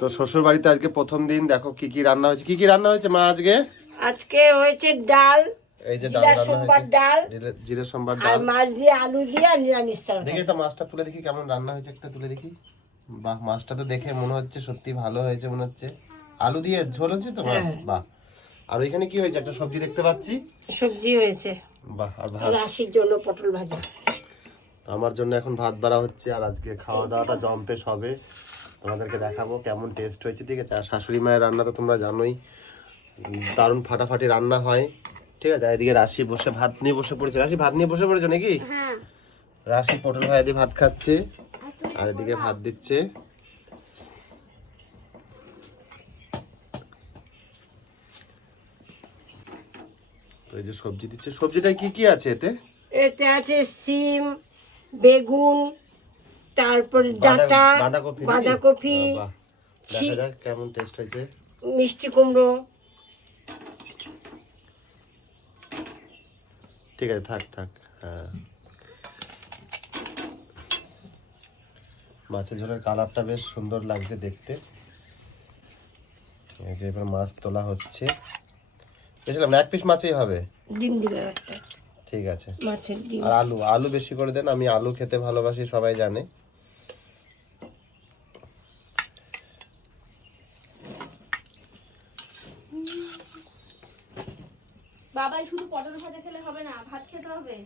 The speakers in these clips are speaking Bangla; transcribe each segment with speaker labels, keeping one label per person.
Speaker 1: তো শ্বশুর বাড়িতে আজকে প্রথম দিন দেখো কি কি রান্না হয়েছে। কি কি রান্না হয়েছে মা আজকে?
Speaker 2: আজকে হয়েছে ডাল
Speaker 1: এই যে ডাল
Speaker 2: জিরা
Speaker 1: রান্না হয়েছে।
Speaker 2: ডাল
Speaker 1: জিরে- ডাল।
Speaker 2: মাছ দিয়ে আলু দিয়ে আর নিরামিষ তরকারি।
Speaker 1: দেখি একটা মাছটা তুলে দেখি কেমন রান্না হয়েছে একটা তুলে দেখি। বাহ মাছটা তো দেখে মনে হচ্ছে সত্যি ভালো হয়েছে মনে হচ্ছে। আলু দিয়ে ঝোল হচ্ছে তো মাছ?
Speaker 2: হ্যাঁ।
Speaker 1: বাহ। আর ওইখানে কি হয়েছে? একটা সবজি দেখতে পাচ্ছি।
Speaker 2: সবজি হয়েছে।
Speaker 1: বাহ আর ভাত?
Speaker 2: রাশির জন্য পটল ভাজা।
Speaker 1: আমার জন্য এখন ভাত বাড়া হচ্ছে আর আজকে খাওয়া দাওয়াটা জম্পেশ হবে। তোমাদেরকে দেখাবো কেমন টেস্ট হয়েছে ঠিক আছে? আর শাশুড়ি মায়ের রান্না তো তোমরা জানোই দারুণ ফাটাফাটি রান্না হয় ঠিক আছে? এদিকে রাশি বসে ভাত নিয়ে বসে পড়েছে। রাশি ভাত নিয়ে বসে পড়েছো নাকি? রাশি পটল ভাই দিয়ে ভাত খাচ্ছে আর এদিকে ভাত দিচ্ছে। তো এই যে সবজি দিচ্ছে সবজিটায় কি কি আছে এতে?
Speaker 2: এতে আছে সিম বেগুন তারপরে ডাঁটা
Speaker 1: বাঁধাকপি কেমন টেস্ট হয়েছে।
Speaker 2: মিষ্টি কুমড়ো।
Speaker 1: ঠিক আছে থাক থাক হ্যাঁ। মাছের ঝোলের কালারটা বেশ সুন্দর লাগছে দেখতে। এই যে এবার মাছ তোলা হচ্ছে। বুঝলাম এক পিস মাছই হবে?
Speaker 2: ডিম
Speaker 1: ঠিক আছে।
Speaker 2: মাছের ডিম।
Speaker 1: আর আলু আলু বেশি করে দেন আমি আলু খেতে ভালোবাসি সবাই জানে।
Speaker 3: বাবাই শুধু পটল ভাজা খেলে হবে না ভাত খেতে হবে।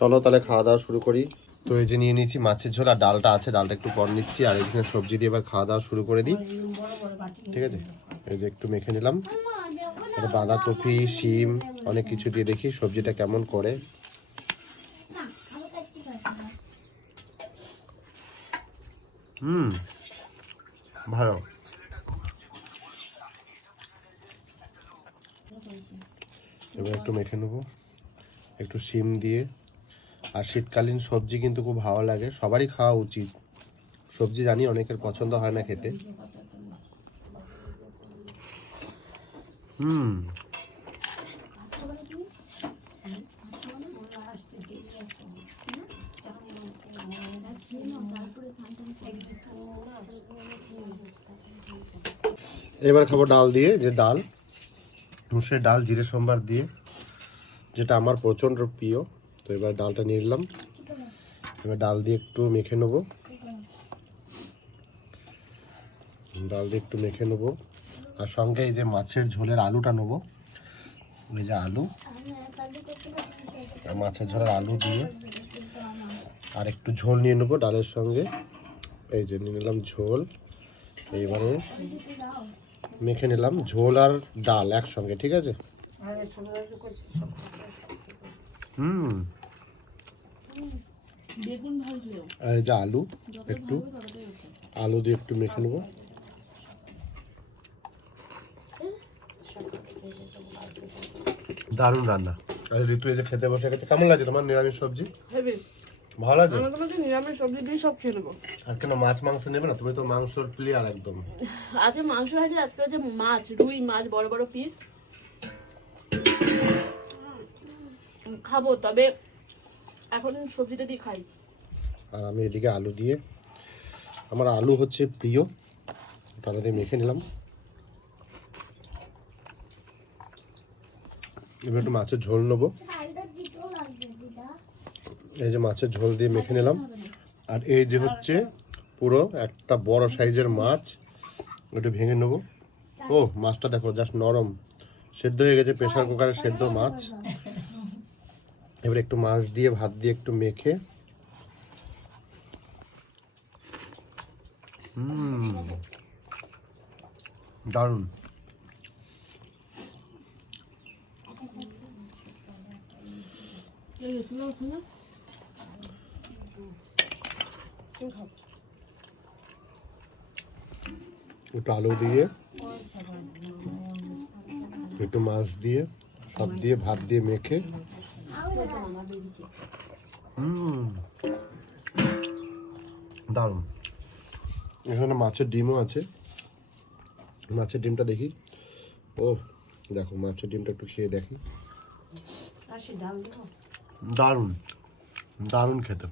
Speaker 1: চলো তাহলে খাওয়া দাওয়া শুরু করি। তো এই যে নিয়ে নিয়েছি মাছের ঝোল আর ডালটা আছে ডালটা একটু পর নিচ্ছি আর এখানে সবজি দিয়ে এবার খাওয়া দাওয়া শুরু করে দিই। ঠিক আছে? এই যে একটু মেখে নিলাম। এটা বাঁধাকপি শিম অনেক কিছু দিয়ে দেখি সবজিটা কেমন করে। হুম ভালো। এবার একটু মেখে নেব। একটু শিম দিয়ে। আর শীতকালীন সবজি কিন্তু খুব ভালো লাগে। সবারই খাওয়া উচিত। সবজি জানি অনেকের পছন্দ হয় না খেতে। হুম। এবার খাব ডাল দিয়ে যে ডাল। মুসের ডাল, জিরে সম্বার দিয়ে, যেটা আমার প্রচণ্ড প্রিয়। তো এবার ডালটা নিয়ে নিলাম। এবার ডাল দিয়ে একটু মেখে নেব। ডাল দিয়ে একটু মেখে নেব। আর সঙ্গে এই যে মাছের ঝোলের আলুটা নেব। এই যে আলু। মাছের ঝোলের আলু দিয়ে আর একটু ঝোল নিয়ে নেব ডালের সঙ্গে। এই যে নিয়ে নিলাম ঝোল। এইবারে মেখে নিলাম। ঝোল আর ডাল একসঙ্গে ঠিক আছে? হুম। আর এই যে আলু একটু। আলু দিয়ে একটু মেখে নেব। দারুণ রান্না। আর ঋতু এই যে খেতে বসে গেছে কেমন লাগছে তোমার নিরামিষ সবজি?
Speaker 3: হেভি।
Speaker 1: ভালো লাগছে
Speaker 3: আমরা তোমাকে নিরামিষ সবজি দিয়ে সব খেয়ে নেব।
Speaker 1: আর কেন মাছ মাংস নেবে না? তুমি তো মাংসর প্লেয়ার একদম।
Speaker 3: আজকে মাংস হয়নি আজকে হচ্ছে মাছ রুই মাছ বড় বড় পিস খাব তবে এখন সবজিটা দিয়ে খাই।
Speaker 1: আর আমি এদিকে আলু দিয়ে আমার আলু হচ্ছে প্রিয়। ওটা দিয়ে মেখে নিলাম। এবার একটু মাছের ঝোল নেব। এই যে মাছের ঝোল দিয়ে মেখে নিলাম। আর এই যে হচ্ছে পুরো একটা বড় সাইজের মাছ ওটা ভেঙে নেব। ও মাছটা দেখো, জাস্ট নরম। সেদ্ধ হয়ে গেছে প্রেশার কুকারে সেদ্ধ মাছ। এবার একটু মাছ দিয়ে, ভাত দিয়ে একটু মেখে। দারুণ। একটু আলু দিয়ে একটু মাছ দিয়ে সব দিয়ে ভাত দিয়ে মেখে। হুম। দারুণ। এখানে মাছের ডিমও আছে। মাছের ডিমটা দেখি। ও দেখো মাছের ডিমটা একটু খেয়ে দেখি। দারুণ। দারুণ খেতে।